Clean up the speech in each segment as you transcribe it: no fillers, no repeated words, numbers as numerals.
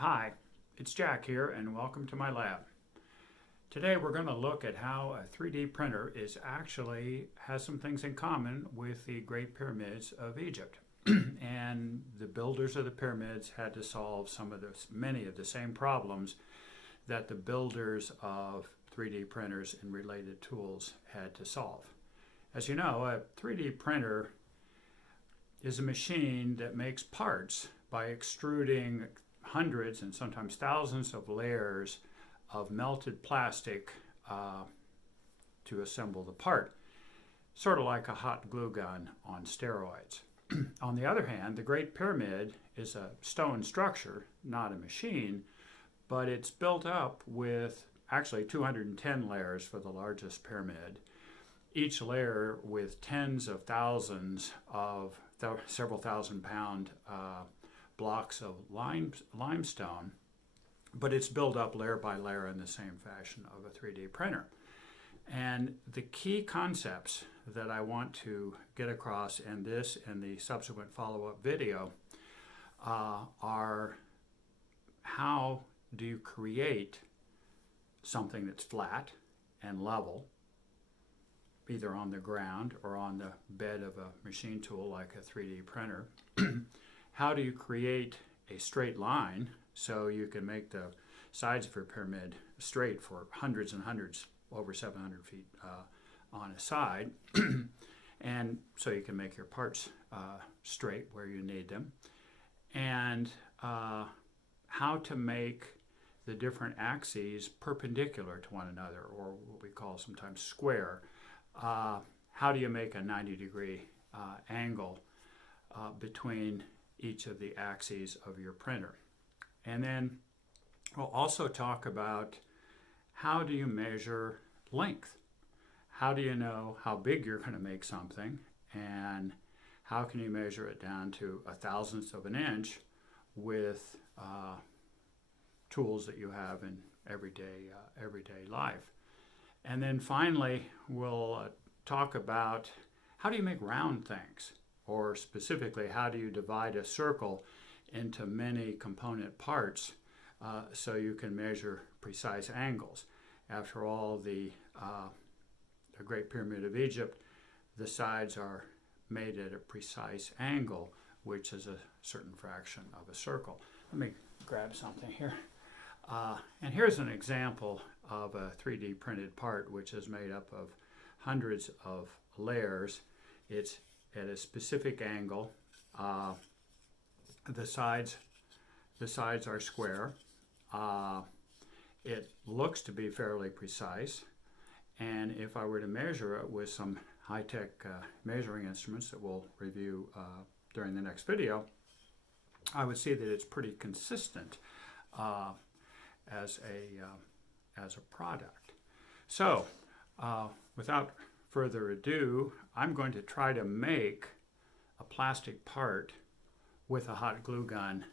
Hi, it's Jack here and welcome to my lab. Today we're going to look at how a 3D printer has some things in common with the Great Pyramids of Egypt. And the builders of the pyramids had to solve many of the same problems that the builders of 3D printers and related tools had to solve. As you know, a 3D printer is a machine that makes parts by extruding hundreds and sometimes thousands of layers of melted plastic to assemble the part, sort of like a hot glue gun on steroids. On the other hand, the Great Pyramid is a stone structure, not a machine, but it's built up with actually 210 layers for the largest pyramid, each layer with tens of thousands of several thousand pound blocks of limestone, but it's built up layer by layer in the same fashion of a 3D printer. And the key concepts that I want to get across in this and the subsequent follow-up video are how do you create something that's flat and level, either on the ground or on the bed of a machine tool like a 3D printer. How do you create a straight line so you can make the sides of your pyramid straight for hundreds and hundreds, over 700 feet on a side, and so you can make your parts straight where you need them, and how to make the different axes perpendicular to one another, or what we call sometimes square. How do you make a 90-degree angle between each of the axes of your printer? And then we'll also talk about how do you measure length? How do you know how big you're going to make something, and how can you measure it down to a thousandth of an inch with tools that you have in everyday life? And then finally, we'll talk about how do you make round things, or specifically, how do you divide a circle into many component parts so you can measure precise angles. After all, the Great Pyramid of Egypt, the sides are made at a precise angle, which is a certain fraction of a circle. Let me grab something here. And here's an example of a 3D printed part which is made up of hundreds of layers. It's at a specific angle. The sides are square. It looks to be fairly precise, and if I were to measure it with some high-tech measuring instruments that we'll review during the next video, I would see that it's pretty consistent as a product. So, without further ado, I'm going to try to make a plastic part with a hot glue gun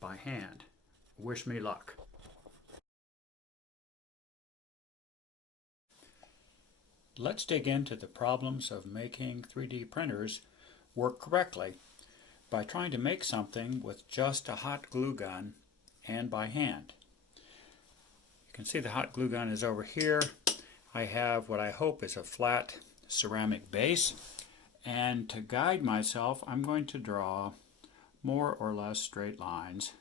by hand. Wish me luck. Let's dig into the problems of making 3D printers work correctly by trying to make something with just a hot glue gun and by hand. You can see the hot glue gun is over here. I have what I hope is a flat ceramic base, and to guide myself I'm going to draw more or less straight lines.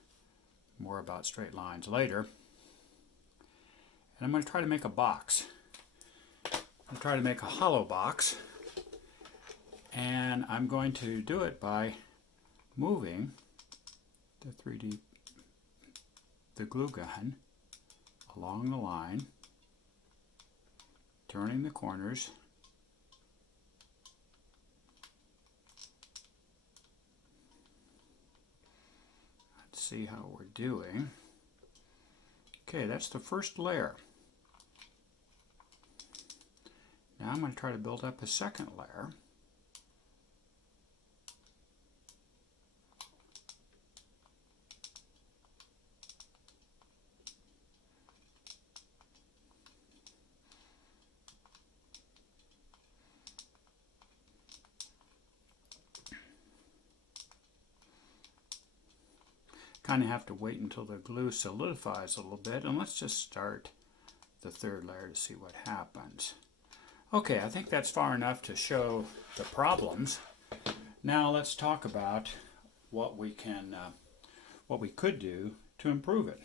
More about straight lines later. And I'm going to try to make a box. I'm going to try to make a hollow box, and I'm going to do it by moving the glue gun along the line, turning the corners, let's see how we're doing. Okay, that's the first layer. Now I'm going to try to build up a second layer. kind of have to wait until the glue solidifies a little bit, and let's just start the third layer to see what happens. Okay, I think that's far enough to show the problems. Now let's talk about what we could do to improve it.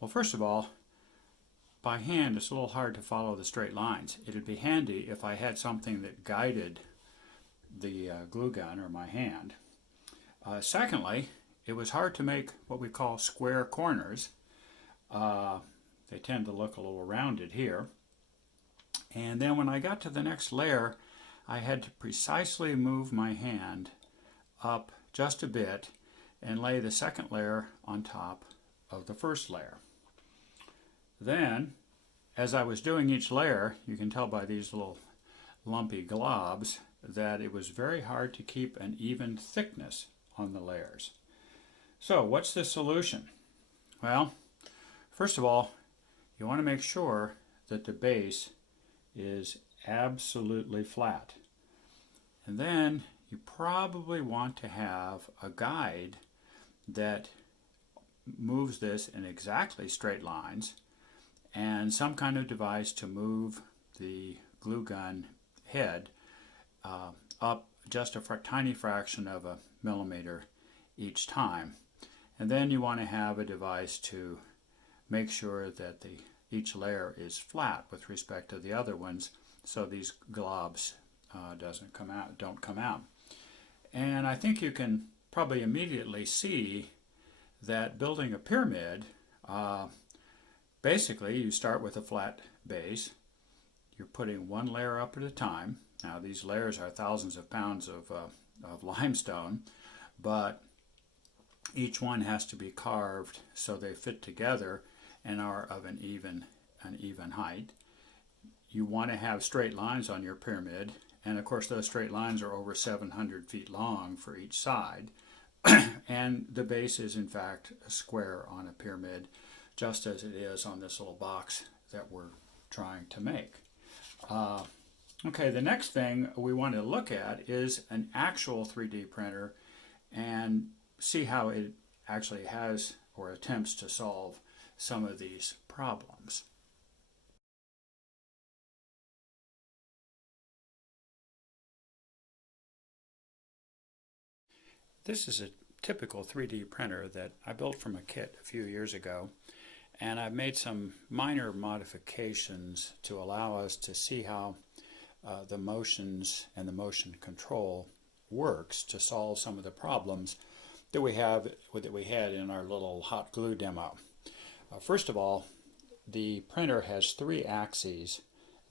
Well, first of all, by hand it's a little hard to follow the straight lines. It'd be handy if I had something that guided the glue gun or my hand. Secondly, it was hard to make what we call square corners. They tend to look a little rounded here. And then when I got to the next layer, I had to precisely move my hand up just a bit and lay the second layer on top of the first layer. Then, as I was doing each layer, you can tell by these little lumpy globs that it was very hard to keep an even thickness on the layers. So, what's the solution? Well, first of all, you want to make sure that the base is absolutely flat. And then you probably want to have a guide that moves this in exactly straight lines and some kind of device to move the glue gun head up just a tiny fraction of a millimeter each time. And then you want to have a device to make sure that each layer is flat with respect to the other ones, so these globs don't come out. And I think you can probably immediately see that building a pyramid, basically you start with a flat base. You're putting one layer up at a time. Now these layers are thousands of pounds of limestone, but each one has to be carved so they fit together and are of an even height. You want to have straight lines on your pyramid, and of course those straight lines are over 700 feet long for each side. And the base is in fact a square on a pyramid, just as it is on this little box that we're trying to make. Okay, the next thing we want to look at is an actual 3D printer and see how it actually has or attempts to solve some of these problems. This is a typical 3D printer that I built from a kit a few years ago, and I've made some minor modifications to allow us to see how the motions and the motion control works to solve some of the problems that we had in our little hot glue demo. First of all, the printer has 3 axes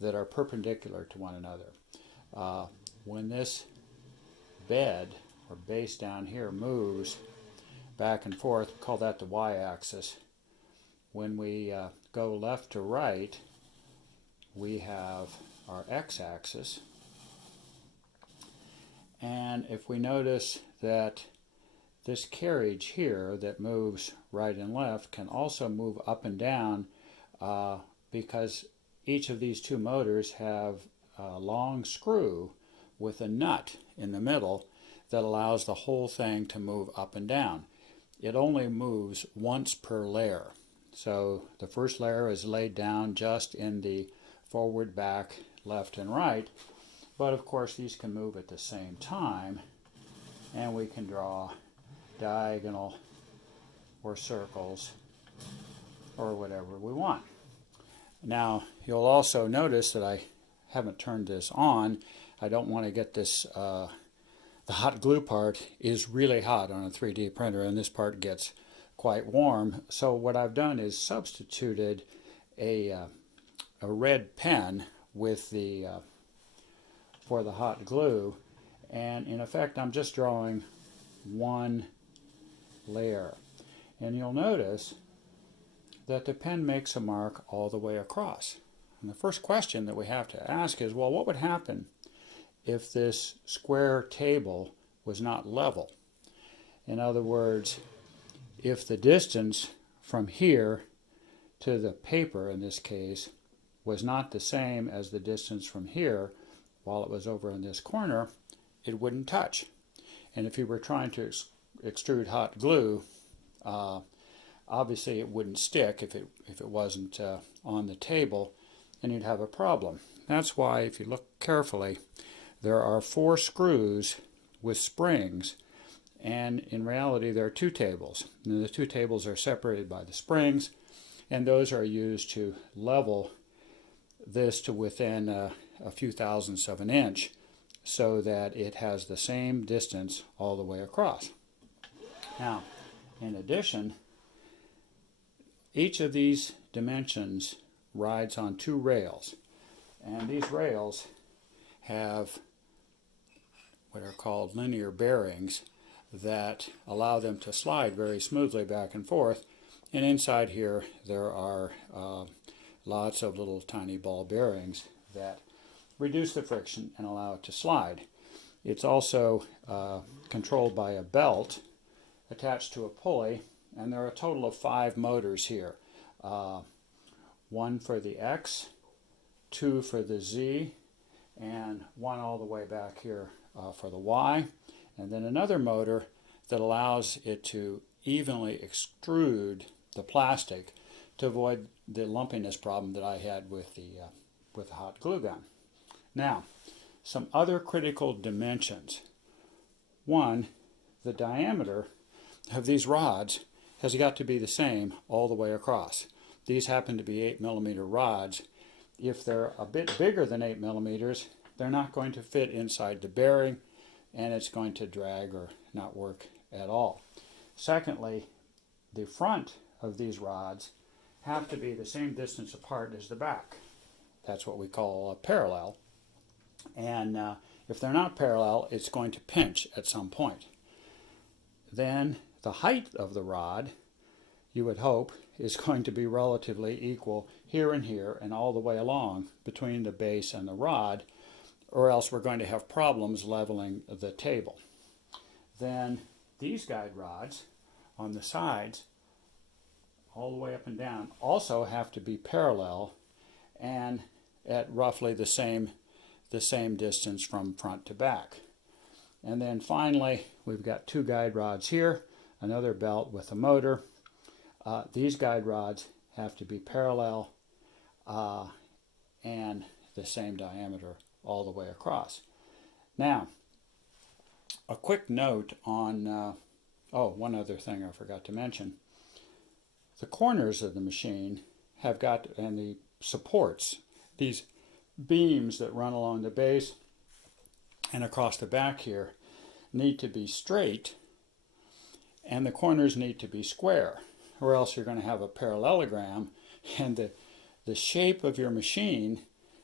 that are perpendicular to one another. When this bed or base down here moves back and forth, we call that the y-axis. When we go left to right, we have our x-axis. And if we notice that this carriage here that moves right and left can also move up and down because each of these 2 motors have a long screw with a nut in the middle that allows the whole thing to move up and down. It only moves once per layer. So the first layer is laid down just in the forward, back, left, and right. But of course these can move at the same time, and we can draw diagonal or circles or whatever we want. Now you'll also notice that I haven't turned this on. I don't want to get this, the hot glue part is really hot on a 3D printer, and this part gets quite warm. So what I've done is substituted a red pen with the for the hot glue, and in effect I'm just drawing one layer, and you'll notice that the pen makes a mark all the way across. And the first question that we have to ask is, well, what would happen if this square table was not level? In other words, if the distance from here to the paper in this case was not the same as the distance from here while it was over in this corner, it wouldn't touch. And if you were trying to extrude hot glue, Obviously it wouldn't stick if it wasn't on the table, and you'd have a problem. That's why, if you look carefully, there are 4 screws with springs, and in reality there are 2 tables. And the 2 tables are separated by the springs, and those are used to level this to within a few thousandths of an inch, so that it has the same distance all the way across. Now, in addition, each of these dimensions rides on 2 rails, and these rails have what are called linear bearings that allow them to slide very smoothly back and forth. And inside here there are lots of little tiny ball bearings that reduce the friction and allow it to slide. It's also controlled by a belt attached to a pulley, and there are a total of 5 motors here. 1 for the X, 2 for the Z, and 1 all the way back here for the Y, and then another motor that allows it to evenly extrude the plastic to avoid the lumpiness problem that I had with the hot glue gun. Now, some other critical dimensions. 1, the diameter of these rods has got to be the same all the way across. These happen to be 8mm rods. If they're a bit bigger than 8mm, they're not going to fit inside the bearing, and it's going to drag or not work at all. Secondly, the front of these rods have to be the same distance apart as the back. That's what we call a parallel. And if they're not parallel, it's going to pinch at some point. Then the height of the rod, you would hope, is going to be relatively equal here and here and all the way along between the base and the rod, or else we're going to have problems leveling the table. Then these guide rods on the sides, all the way up and down, also have to be parallel and at roughly the same distance from front to back. And then finally, we've got 2 guide rods here, another belt with a motor. These guide rods have to be parallel and the same diameter all the way across. Now, a quick note on, one other thing I forgot to mention. The corners of the machine have got, and the supports, these beams that run along the base and across the back here, need to be straight, and the corners need to be square, or else you're going to have a parallelogram, and the shape of your machine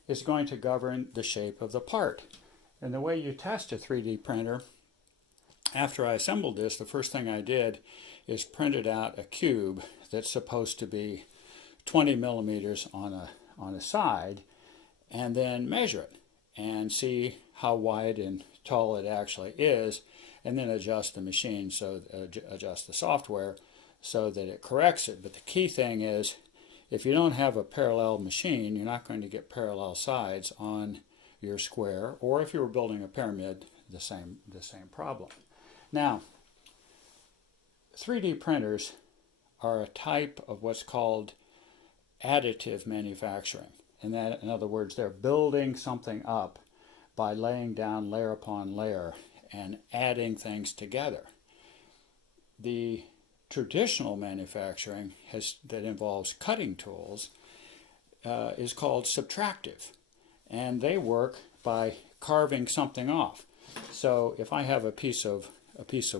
is going to govern the shape of the part. And the way you test a 3D printer, after I assembled this, the first thing I did is printed out a cube that's supposed to be 20mm on a side, and then measure it and see how wide and tall it actually is, and then adjust the machine, adjust the software so that it corrects it. But the key thing is, if you don't have a parallel machine, you're not going to get parallel sides on your square, or if you were building a pyramid, the same problem. Now, 3D printers are a type of what's called additive manufacturing. And that, in other words, they're building something up by laying down layer upon layer and adding things together. The traditional manufacturing that involves cutting tools is called subtractive, and they work by carving something off. So if I have a piece of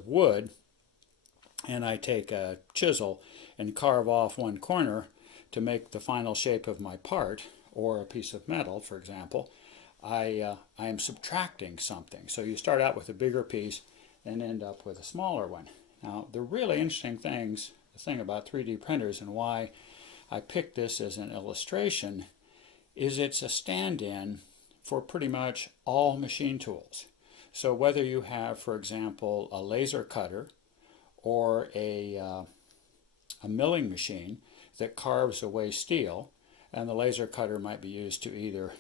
wood, and I take a chisel and carve off one corner to make the final shape of my part, or a piece of metal, for example, I am subtracting something. So you start out with a bigger piece and end up with a smaller one. Now, the really interesting thing about 3D printers, and why I picked this as an illustration, is it's a stand-in for pretty much all machine tools. So whether you have, for example, a laser cutter or a milling machine that carves away steel, and the laser cutter might be used to either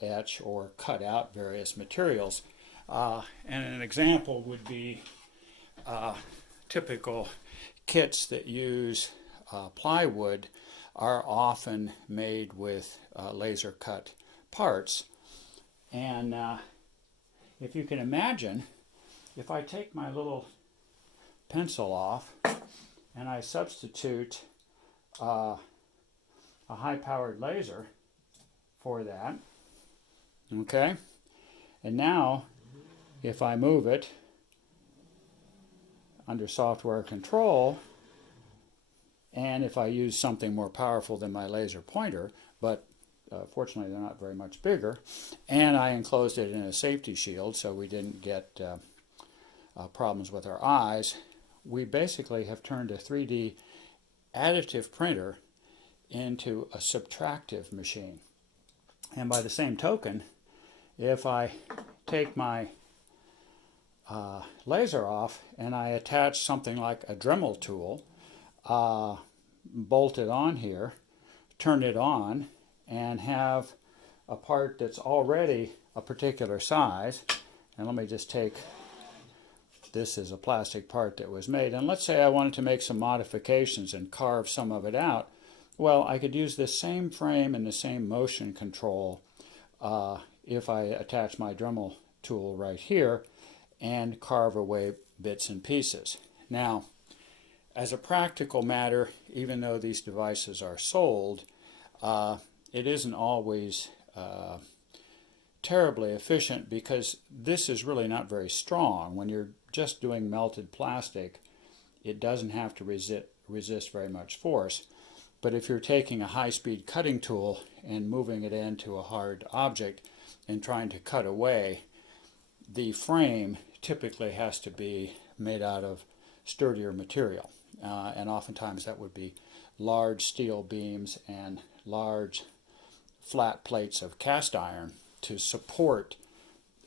etch or cut out various materials. And an example would be typical kits that use plywood are often made with laser cut parts. And if you can imagine, if I take my little pencil off and I substitute a high-powered laser for that, okay, and now if I move it under software control, and if I use something more powerful than my laser pointer, but fortunately they're not very much bigger, and I enclosed it in a safety shield so we didn't get problems with our eyes, we basically have turned a 3D additive printer into a subtractive machine. And by the same token, if I take my laser off and I attach something like a Dremel tool, bolt it on here, turn it on, and have a part that's already a particular size, and let me just take, this is a plastic part that was made, and let's say I wanted to make some modifications and carve some of it out. Well, I could use this same frame and the same motion control if I attach my Dremel tool right here and carve away bits and pieces. Now, as a practical matter, even though these devices are sold, it isn't always terribly efficient because this is really not very strong. When you're just doing melted plastic, it doesn't have to resist very much force. But if you're taking a high-speed cutting tool and moving it into a hard object and trying to cut away, the frame typically has to be made out of sturdier material. And oftentimes that would be large steel beams and large flat plates of cast iron to support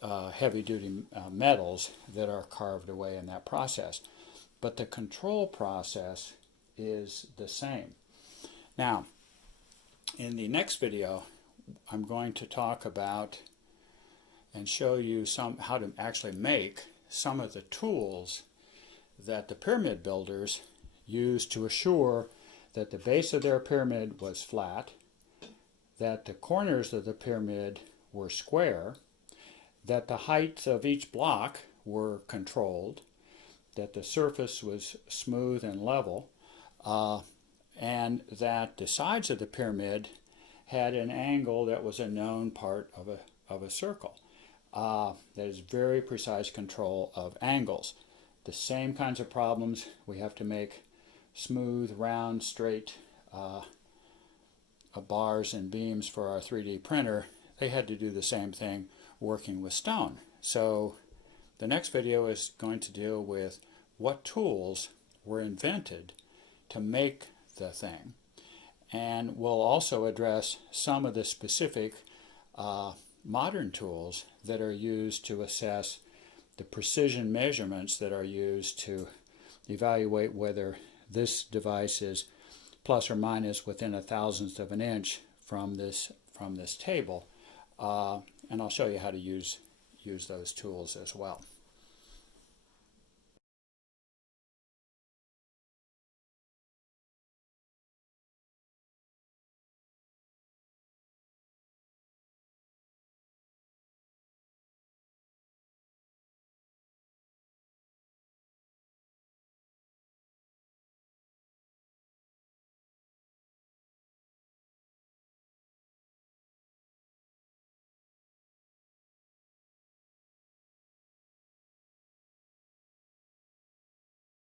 heavy-duty metals that are carved away in that process. But the control process is the same. Now, in the next video, I'm going to talk about and show you how to actually make some of the tools that the pyramid builders used to assure that the base of their pyramid was flat, that the corners of the pyramid were square, that the height of each block were controlled, that the surface was smooth and level, and that the sides of the pyramid had an angle that was a known part of a circle. That is very precise control of angles. The same kinds of problems we have to make smooth, round, straight bars and beams for our 3D printer. They had to do the same thing working with stone. So the next video is going to deal with what tools were invented to make the thing. And we'll also address some of the specific modern tools that are used to assess the precision measurements that are used to evaluate whether this device is plus or minus within a thousandth of an inch from this table. And I'll show you how to use those tools as well.